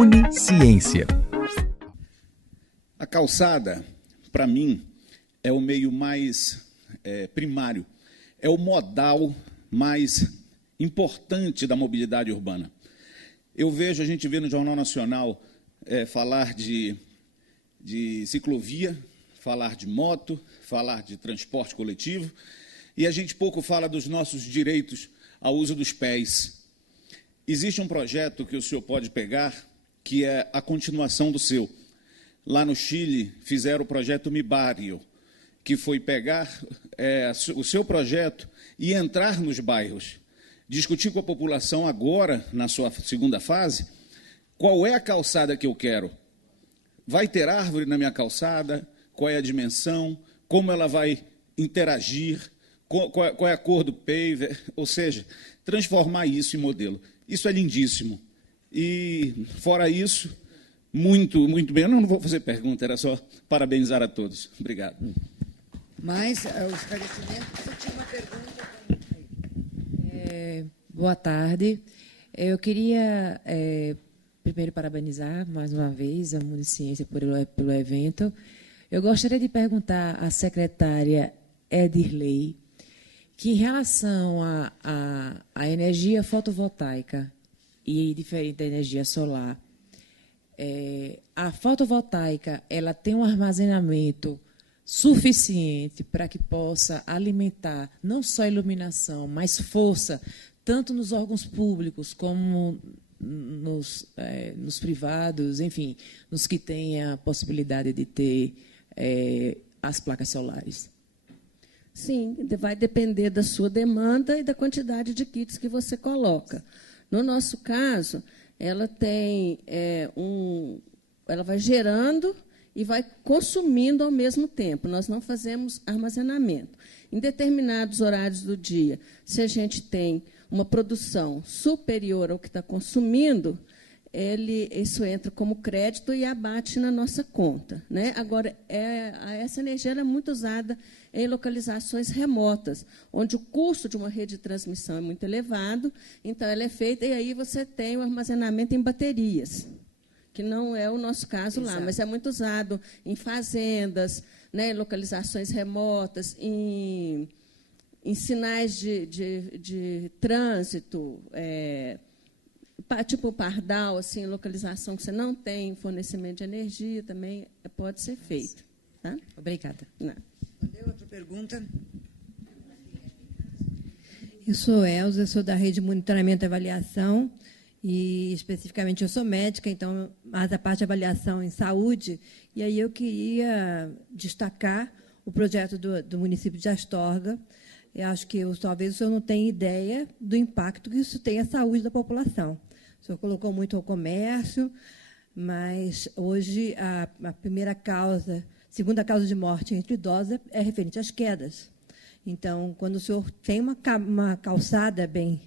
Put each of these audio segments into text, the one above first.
Unisciência. A calçada, para mim, é o meio mais primário, é o modal mais importante da mobilidade urbana. A gente vê no Jornal Nacional falar de ciclovia, falar de moto, falar de transporte coletivo, e a gente pouco fala dos nossos direitos ao uso dos pés. Existe um projeto que o senhor pode pegar, que é a continuação do seu. Lá no Chile, fizeram o projeto Mi Barrio, que foi pegar o seu projeto e entrar nos bairros, discutir com a população agora, na sua segunda fase, qual é a calçada que eu quero. Vai ter árvore na minha calçada? Qual é a dimensão? Como ela vai interagir? Qual é a cor do paver? Ou seja, transformar isso em modelo. Isso é lindíssimo. E, fora isso, muito, muito bem. Eu não vou fazer pergunta, era só parabenizar a todos. Obrigado. Mas o esclarecimento, você tinha uma pergunta. Boa tarde. Eu queria, primeiro, parabenizar mais uma vez a Unisciência pelo evento. Eu gostaria de perguntar à secretária Edirley que, em relação à energia fotovoltaica e diferente da energia solar, a fotovoltaica ela tem um armazenamento suficiente para que possa alimentar não só iluminação, mas força, tanto nos órgãos públicos como nos privados, enfim, nos que têm a possibilidade de ter as placas solares. Sim, vai depender da sua demanda e da quantidade de kits que você coloca. No nosso caso, ela tem ela vai gerando e vai consumindo ao mesmo tempo. Nós não fazemos armazenamento. Em determinados horários do dia, se a gente tem uma produção superior ao que está consumindo, isso entra como crédito e abate na nossa conta, né? Agora, essa energia é muito usada em localizações remotas, onde o custo de uma rede de transmissão é muito elevado, então ela é feita, e aí você tem o armazenamento em baterias, que não é o nosso caso lá, mas é muito usado em fazendas, né, em localizações remotas, em sinais de trânsito, tipo pardal, assim, localização que você não tem fornecimento de energia, também pode ser feito. Tá? Obrigada. Não. Outra pergunta? Eu sou Elza, sou da Rede de Monitoramento e Avaliação, e, especificamente, eu sou médica, então, mais a parte de avaliação em saúde, e aí eu queria destacar o projeto do município de Astorga. Eu acho que talvez o senhor não tenha ideia do impacto que isso tem à saúde da população. O senhor colocou muito ao comércio, mas hoje a segunda causa de morte entre idosos é referente às quedas. Então, quando o senhor tem uma calçada bem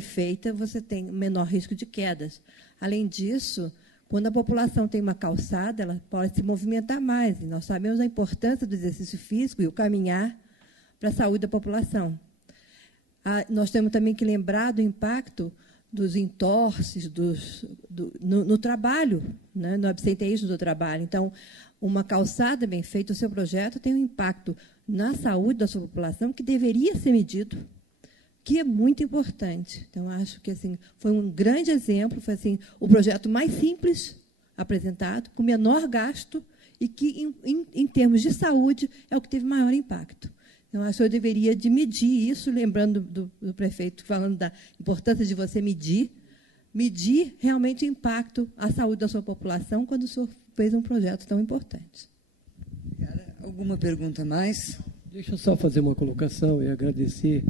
feita, você tem menor risco de quedas. Além disso, quando a população tem uma calçada, ela pode se movimentar mais. E nós sabemos a importância do exercício físico e o caminhar para a saúde da população. Nós temos também que lembrar do impacto dos entorses no trabalho, né, no absenteísmo do trabalho. Então, uma calçada bem feita, o seu projeto tem um impacto na saúde da sua população que deveria ser medido, que é muito importante. Então, acho que assim, foi um grande exemplo, foi assim, o projeto mais simples apresentado, com menor gasto, e que, em termos de saúde, é o que teve maior impacto. Então, acho que eu deveria de medir isso, lembrando do prefeito falando da importância de você medir realmente o impacto à saúde da sua população quando o senhor fez um projeto tão importante. Alguma pergunta mais? Deixa eu só fazer uma colocação e agradecer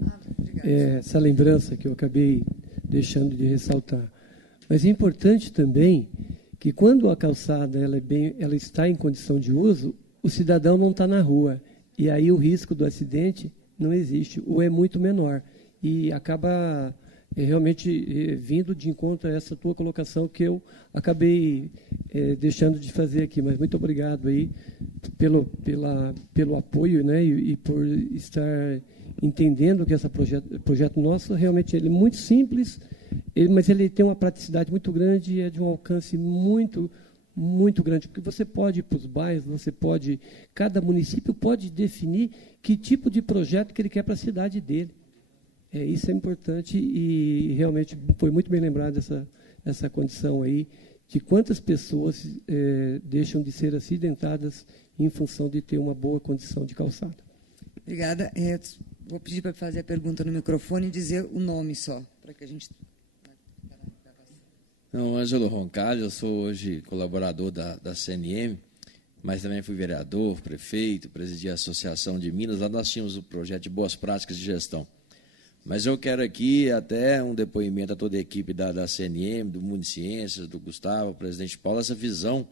essa lembrança que eu acabei deixando de ressaltar. Mas é importante também que, quando a calçada ela está em condição de uso, o cidadão não está na rua. E aí o risco do acidente não existe, ou é muito menor. E acaba realmente vindo de encontro a essa tua colocação que eu acabei deixando de fazer aqui. Mas muito obrigado aí pelo apoio, né, e por estar entendendo que esse projeto nosso realmente ele é muito simples mas ele tem uma praticidade muito grande e é de um alcance muito grande, porque você pode ir para os bairros, cada município pode definir que tipo de projeto que ele quer para a cidade dele. Isso é importante e realmente foi muito bem lembrado essa condição aí, de quantas pessoas deixam de ser acidentadas em função de ter uma boa condição de calçada. Obrigada. Vou pedir para fazer a pergunta no microfone e dizer o nome só, para que a gente... Não, Ângelo Roncalho, eu sou hoje colaborador da CNM, mas também fui vereador, prefeito, presidi a Associação de Minas. Lá nós tínhamos o projeto de boas práticas de gestão. Mas eu quero aqui até um depoimento a toda a equipe da CNM, do Municiências, do Gustavo, presidente Paulo, essa visão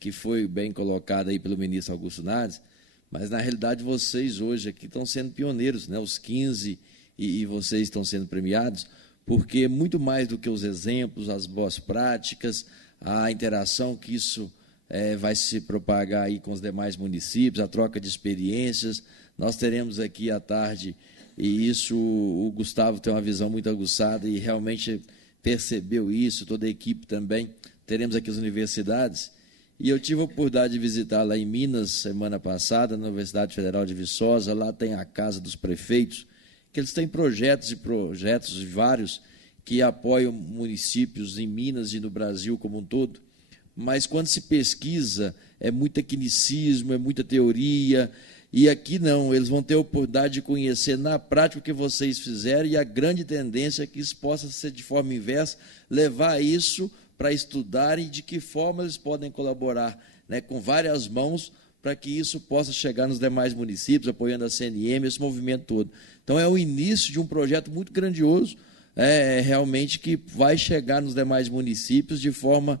que foi bem colocada aí pelo ministro Augusto Nardes, mas, na realidade, vocês hoje aqui estão sendo pioneiros, né? Os 15 e vocês estão sendo premiados, porque muito mais do que os exemplos, as boas práticas, a interação que isso vai se propagar aí com os demais municípios, a troca de experiências. Nós teremos aqui à tarde, e isso o Gustavo tem uma visão muito aguçada e realmente percebeu isso, toda a equipe também. Teremos aqui as universidades, e eu tive a oportunidade de visitar lá em Minas, semana passada, na Universidade Federal de Viçosa. Lá tem a Casa dos Prefeitos, que eles têm projetos vários que apoiam municípios em Minas e no Brasil como um todo, mas quando se pesquisa é muito tecnicismo, é muita teoria, e aqui não, eles vão ter a oportunidade de conhecer na prática o que vocês fizeram, e a grande tendência é que isso possa ser de forma inversa, levar isso para estudar e de que forma eles podem colaborar, né, com várias mãos, para que isso possa chegar nos demais municípios, apoiando a CNM, esse movimento todo. Então, é o início de um projeto muito grandioso, realmente que vai chegar nos demais municípios de forma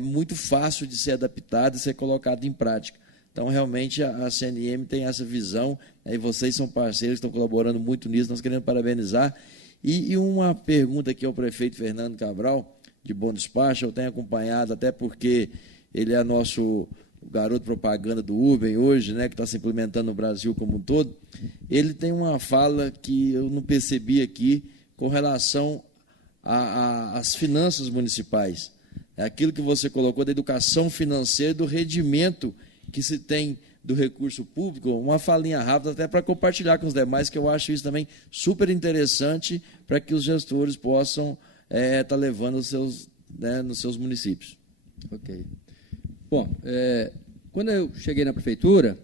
muito fácil de ser adaptado e ser colocado em prática. Então, realmente, a CNM tem essa visão, e vocês são parceiros, estão colaborando muito nisso, nós queremos parabenizar. E uma pergunta aqui ao prefeito Fernando Cabral, de Bom Despacho, eu tenho acompanhado, até porque ele é nosso garoto propaganda do Urban hoje, né, que está se implementando no Brasil como um todo. Ele tem uma fala que eu não percebi aqui com relação às finanças municipais. É aquilo que você colocou da educação financeira, do rendimento que se tem do recurso público, uma falinha rápida até para compartilhar com os demais, que eu acho isso também super interessante para que os gestores possam estar levando nos seus municípios. Ok. Bom, quando eu cheguei na prefeitura,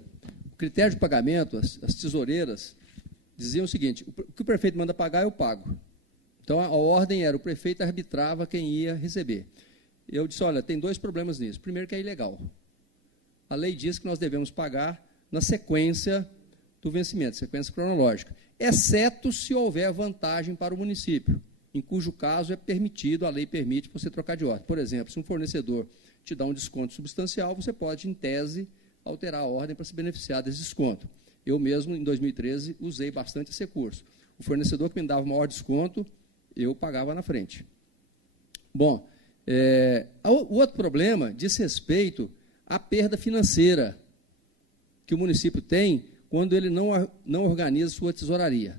o critério de pagamento, as tesoureiras, diziam o seguinte: o que o prefeito manda pagar, eu pago. Então, a ordem era, o prefeito arbitrava quem ia receber. Eu disse, olha, tem dois problemas nisso. Primeiro, que é ilegal. A lei diz que nós devemos pagar na sequência do vencimento, sequência cronológica, exceto se houver vantagem para o município, em cujo caso é permitido, a lei permite você trocar de ordem. Por exemplo, se um fornecedor te dá um desconto substancial, você pode, em tese, alterar a ordem para se beneficiar desse desconto. Eu mesmo, em 2013, usei bastante esse recurso. O fornecedor que me dava maior desconto, eu pagava na frente. Bom, o outro problema diz respeito à perda financeira que o município tem quando ele não organiza sua tesouraria.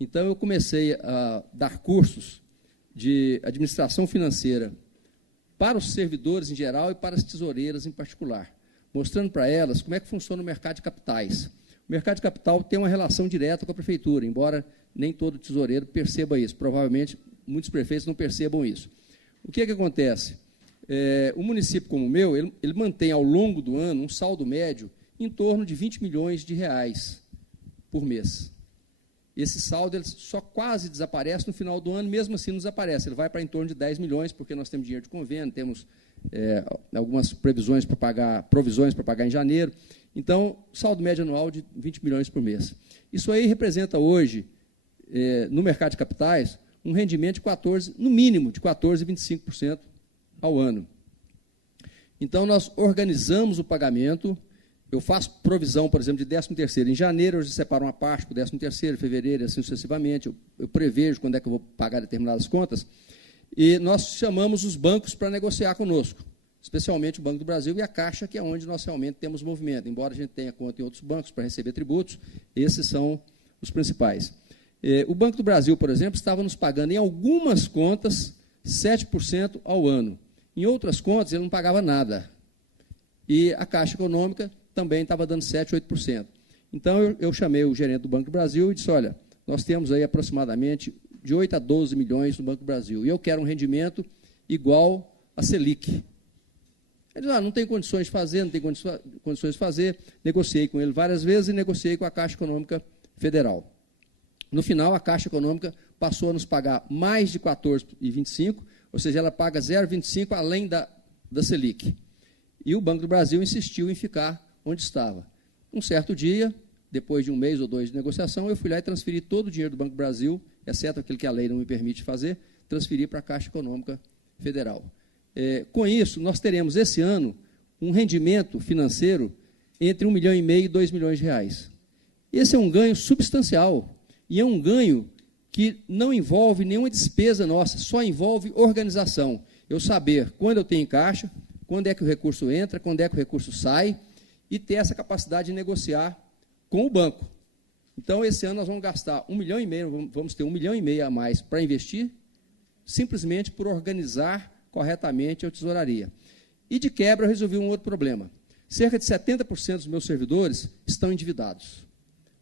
Então, eu comecei a dar cursos de administração financeira para os servidores em geral e para as tesoureiras em particular, mostrando para elas como é que funciona o mercado de capitais. O mercado de capital tem uma relação direta com a prefeitura, embora nem todo tesoureiro perceba isso. Provavelmente, muitos prefeitos não percebam isso. O que é que acontece? O município como o meu, ele mantém ao longo do ano um saldo médio em torno de 20 milhões de reais por mês. Esse saldo ele só quase desaparece no final do ano, mesmo assim não desaparece. Ele vai para em torno de 10 milhões, porque nós temos dinheiro de convênio, temos algumas provisões para pagar em janeiro. Então, saldo médio anual de 20 milhões por mês. Isso aí representa hoje, no mercado de capitais, um rendimento de no mínimo de 14% a 25% ao ano. Então, nós organizamos o pagamento. Eu faço provisão, por exemplo, de 13º. Em janeiro, eu separo uma parte para o 13º, fevereiro, assim sucessivamente. Eu prevejo quando é que eu vou pagar determinadas contas. E nós chamamos os bancos para negociar conosco, especialmente o Banco do Brasil e a Caixa, que é onde nós realmente temos movimento. Embora a gente tenha conta em outros bancos para receber tributos, esses são os principais. O Banco do Brasil, por exemplo, estava nos pagando em algumas contas 7% ao ano. Em outras contas, ele não pagava nada. E a Caixa Econômica também estava dando 7%, 8%. Então, eu chamei o gerente do Banco do Brasil e disse, olha, nós temos aí aproximadamente de 8 a 12 milhões no Banco do Brasil, e eu quero um rendimento igual a Selic. Ele disse, não tem condições de fazer, não tem condições de fazer. Negociei com ele várias vezes e negociei com a Caixa Econômica Federal. No final, a Caixa Econômica passou a nos pagar mais de 14,25%, ou seja, ela paga 0,25% além da Selic. E o Banco do Brasil insistiu em ficar onde estava. Um certo dia, depois de um mês ou dois de negociação, eu fui lá e transferi todo o dinheiro do Banco do Brasil, exceto aquele que a lei não me permite fazer, transferi para a Caixa Econômica Federal. Com isso, nós teremos esse ano um rendimento financeiro entre 1,5 milhão e 2 milhões de reais. Esse é um ganho substancial e é um ganho que não envolve nenhuma despesa nossa, só envolve organização. Eu saber quando eu tenho caixa, quando é que o recurso entra, quando é que o recurso sai, e ter essa capacidade de negociar com o banco. Então, esse ano nós vamos gastar 1,5 milhão, vamos ter 1,5 milhão a mais para investir, simplesmente por organizar corretamente a tesouraria. E, de quebra, eu resolvi um outro problema. Cerca de 70% dos meus servidores estão endividados.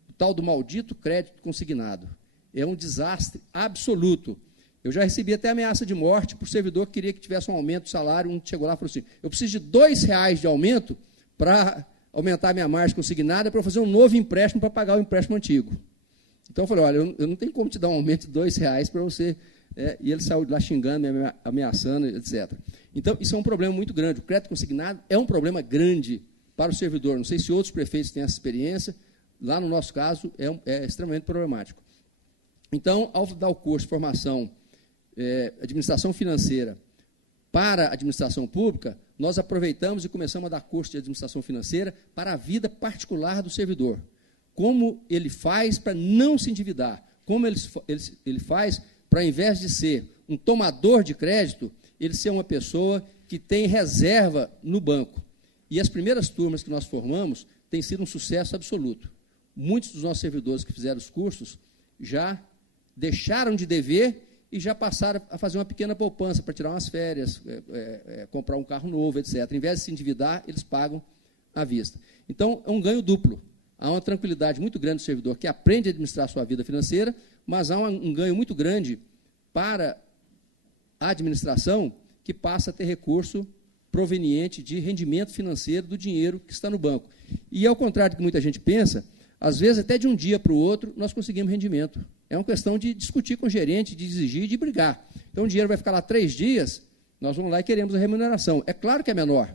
O tal do maldito crédito consignado. É um desastre absoluto. Eu já recebi até ameaça de morte por servidor que queria que tivesse um aumento de salário. Um chegou lá e falou assim, eu preciso de R$2 de aumento para aumentar a minha margem consignada para eu fazer um novo empréstimo para pagar o empréstimo antigo. Então, eu falei, olha, eu não tenho como te dar um aumento de R$2 para você... e ele saiu de lá xingando, me ameaçando, etc. Então, isso é um problema muito grande. O crédito consignado é um problema grande para o servidor. Não sei se outros prefeitos têm essa experiência. Lá, no nosso caso, é extremamente problemático. Então, ao dar o curso de formação administração financeira para a administração pública, nós aproveitamos e começamos a dar curso de administração financeira para a vida particular do servidor. Como ele faz para não se endividar, como ele faz para, ao invés de ser um tomador de crédito, ele ser uma pessoa que tem reserva no banco. E as primeiras turmas que nós formamos têm sido um sucesso absoluto. Muitos dos nossos servidores que fizeram os cursos já deixaram de dever e já passaram a fazer uma pequena poupança para tirar umas férias, comprar um carro novo, etc. Em vez de se endividar, eles pagam à vista. Então, é um ganho duplo. Há uma tranquilidade muito grande do servidor que aprende a administrar a sua vida financeira, mas há um ganho muito grande para a administração que passa a ter recurso proveniente de rendimento financeiro do dinheiro que está no banco. E, ao contrário do que muita gente pensa, às vezes, até de um dia para o outro, nós conseguimos rendimento. É uma questão de discutir com o gerente, de exigir e de brigar. Então, o dinheiro vai ficar lá 3 dias, nós vamos lá e queremos a remuneração. É claro que é menor.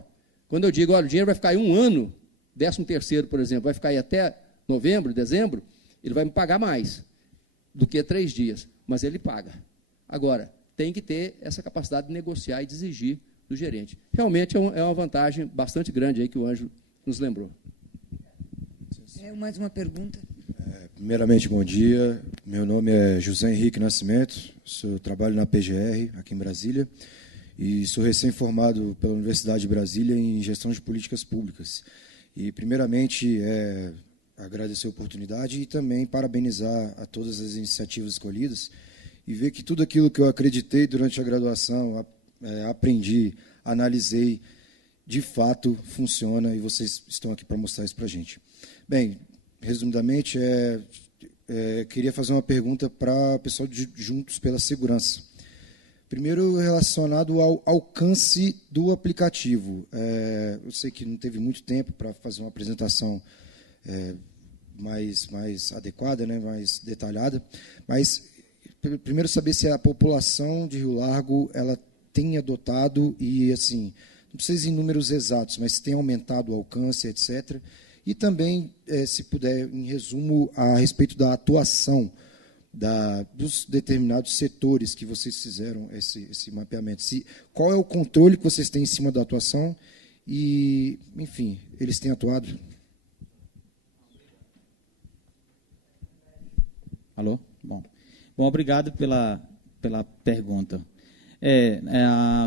Quando eu digo, olha, o dinheiro vai ficar aí 1 ano, 13º, por exemplo, vai ficar aí até novembro, dezembro, ele vai me pagar mais do que 3 dias, mas ele paga. Agora, tem que ter essa capacidade de negociar e de exigir do gerente. Realmente é uma vantagem bastante grande aí que o Ângelo nos lembrou. Mais uma pergunta. Primeiramente, bom dia. Meu nome é José Henrique Nascimento, trabalho na PGR, aqui em Brasília, e sou recém-formado pela Universidade de Brasília em Gestão de Políticas Públicas. E, primeiramente, agradecer a oportunidade e também parabenizar a todas as iniciativas escolhidas e ver que tudo aquilo que eu acreditei durante a graduação, aprendi, analisei, de fato funciona e vocês estão aqui para mostrar isso para a gente. Bem, resumidamente, queria fazer uma pergunta para o pessoal de Juntos pela Segurança. Primeiro, relacionado ao alcance do aplicativo. Eu sei que não teve muito tempo para fazer uma apresentação mais adequada, né, mais detalhada, mas primeiro saber se a população de Rio Largo ela tem adotado e, assim, não precisa em números exatos, mas se tem aumentado o alcance, etc., e também, se puder, em resumo, a respeito da atuação dos determinados setores que vocês fizeram esse mapeamento. Qual é o controle que vocês têm em cima da atuação e, enfim, eles têm atuado? Alô? Bom, obrigado pela pergunta.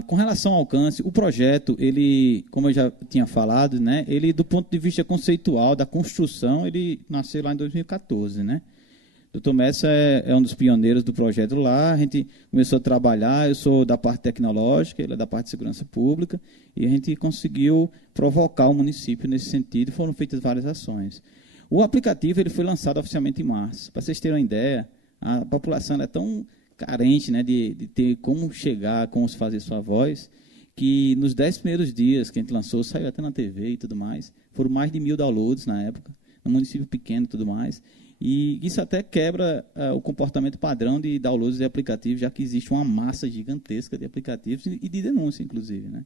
Com relação ao alcance, o projeto, ele, como eu já tinha falado, né, ele, do ponto de vista conceitual, da construção, ele nasceu lá em 2014. Né? Dr. Messi é um dos pioneiros do projeto lá, a gente começou a trabalhar, eu sou da parte tecnológica, ele é da parte de segurança pública, e a gente conseguiu provocar o município nesse sentido, e foram feitas várias ações. O aplicativo ele foi lançado oficialmente em março. Para vocês terem uma ideia, a população é tão carente, né, de ter como chegar, como fazer sua voz, que nos 10 primeiros dias que a gente lançou, saiu até na TV e tudo mais, foram mais de 1.000 downloads na época, num município pequeno e tudo mais, e isso até quebra o comportamento padrão de downloads de aplicativos, já que existe uma massa gigantesca de aplicativos e de denúncia, inclusive, né?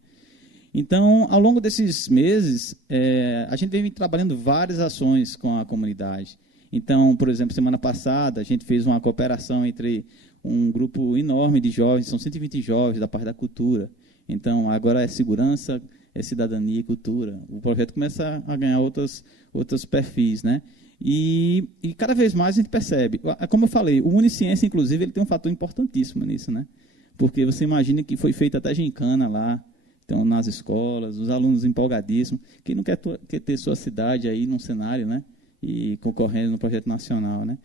Então, ao longo desses meses, a gente vem trabalhando várias ações com a comunidade. Então, por exemplo, semana passada, a gente fez uma cooperação entre um grupo enorme de jovens, são 120 jovens da parte da cultura. Então, agora é segurança, é cidadania e cultura. O projeto começa a ganhar outros perfis, né? E cada vez mais a gente percebe. Como eu falei, o Municiense, inclusive, ele tem um fator importantíssimo nisso, né? Porque você imagina que foi feita até gincana lá, então, nas escolas, os alunos empolgadíssimos. Quem não quer ter sua cidade aí num cenário, né? E concorrendo no projeto nacional, né?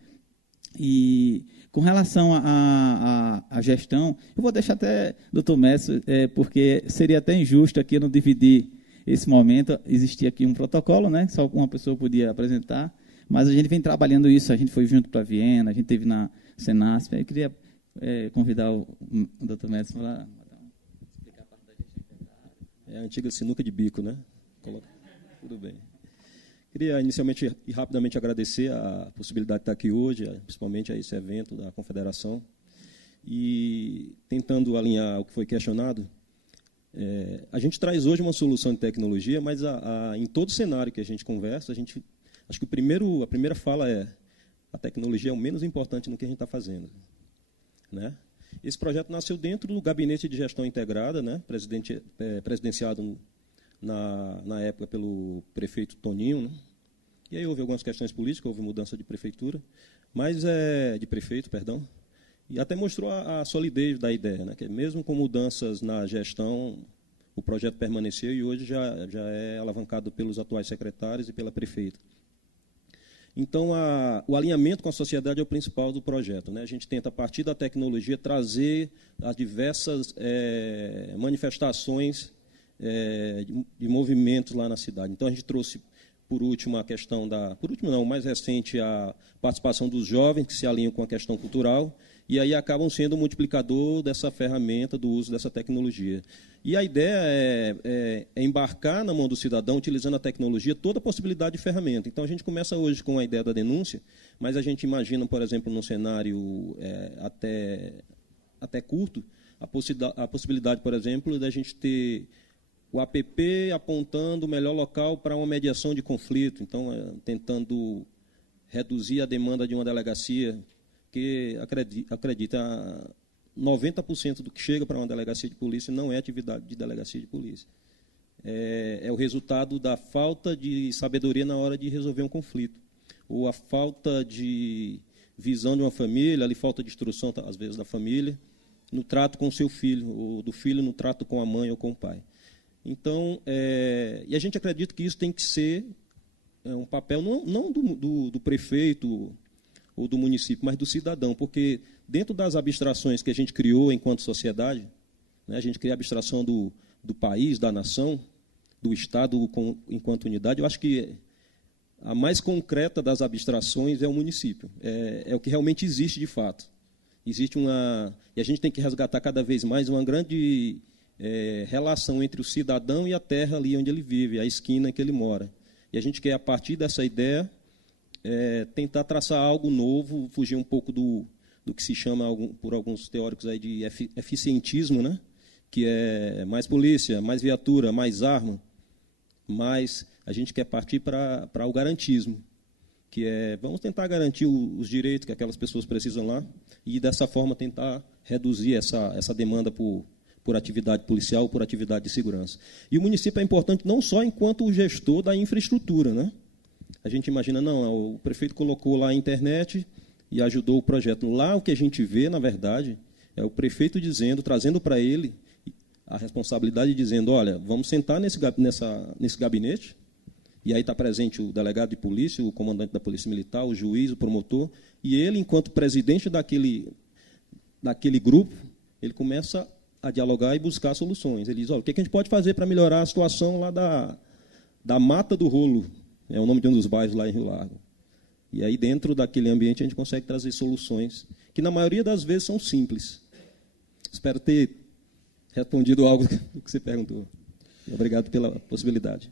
E com relação à gestão, eu vou deixar até doutor Messi, porque seria até injusto aqui eu não dividir esse momento. Existia aqui um protocolo, né? Só uma pessoa podia apresentar, mas a gente vem trabalhando isso, a gente foi junto para Viena, a gente esteve na Senasp. Eu queria convidar o doutor Messi para explicar a parte da gestão integral. É a antiga sinuca de bico, né? Tudo bem. Queria inicialmente e rapidamente agradecer a possibilidade de estar aqui hoje, principalmente a esse evento da Confederação, e tentando alinhar o que foi questionado. A gente traz hoje uma solução de tecnologia, mas em todo cenário que a gente conversa, acho que a primeira fala é: a tecnologia é o menos importante no que a gente está fazendo, né? Esse projeto nasceu dentro do Gabinete de Gestão Integrada, né, presidenciado na época pelo prefeito Toninho, né? E aí houve algumas questões políticas, houve mudança de prefeitura, de prefeito, perdão, e até mostrou a solidez da ideia, né? Que mesmo com mudanças na gestão, o projeto permaneceu e hoje já é alavancado pelos atuais secretários e pela prefeita. Então, o alinhamento com a sociedade é o principal do projeto, né? A gente tenta, a partir da tecnologia, trazer as diversas manifestações de movimentos lá na cidade. Então, a gente trouxe, por último, o mais recente, a participação dos jovens, que se alinham com a questão cultural, e aí acabam sendo o multiplicador dessa ferramenta, do uso dessa tecnologia. E a ideia é embarcar na mão do cidadão, utilizando a tecnologia, toda a possibilidade de ferramenta. Então, a gente começa hoje com a ideia da denúncia, mas a gente imagina, por exemplo, num cenário até curto, a possibilidade, por exemplo, da gente ter o app apontando o melhor local para uma mediação de conflito, então, tentando reduzir a demanda de uma delegacia, que acredita 90% do que chega para uma delegacia de polícia não é atividade de delegacia de polícia. É o resultado da falta de sabedoria na hora de resolver um conflito, ou a falta de visão de uma família, ali falta de instrução, às vezes, da família, no trato com o seu filho, ou do filho no trato com a mãe ou com o pai. Então, e a gente acredita que isso tem que ser um papel não do prefeito ou do município, mas do cidadão, porque dentro das abstrações que a gente criou enquanto sociedade, né, a gente cria a abstração do país, da nação, do Estado enquanto unidade. Eu acho que a mais concreta das abstrações é o município, é o que realmente existe de fato. E a gente tem que resgatar cada vez mais uma grande relação entre o cidadão e a terra ali onde ele vive, a esquina em que ele mora. E a gente quer, a partir dessa ideia, tentar traçar algo novo, fugir um pouco do que se chama, por alguns teóricos, aí de eficientismo, né? Que é mais polícia, mais viatura, mais arma, mas a gente quer partir para o garantismo, que vamos tentar garantir os direitos que aquelas pessoas precisam lá e, dessa forma, tentar reduzir essa demanda por atividade policial, por atividade de segurança. E o município é importante não só enquanto o gestor da infraestrutura, né? A gente imagina, não, o prefeito colocou lá a internet e ajudou o projeto. Lá o que a gente vê, na verdade, é o prefeito trazendo para ele a responsabilidade, dizendo: olha, vamos sentar nesse gabinete, e aí está presente o delegado de polícia, o comandante da Polícia Militar, o juiz, o promotor, E ele, enquanto presidente daquele grupo, ele começa a dialogar e buscar soluções. Ele diz, olha, o que a gente pode fazer para melhorar a situação lá da Mata do Rolo, é o nome de um dos bairros lá em Rio Largo. E aí, dentro daquele ambiente, a gente consegue trazer soluções que, na maioria das vezes, são simples. Espero ter respondido algo do que você perguntou. Obrigado pela possibilidade.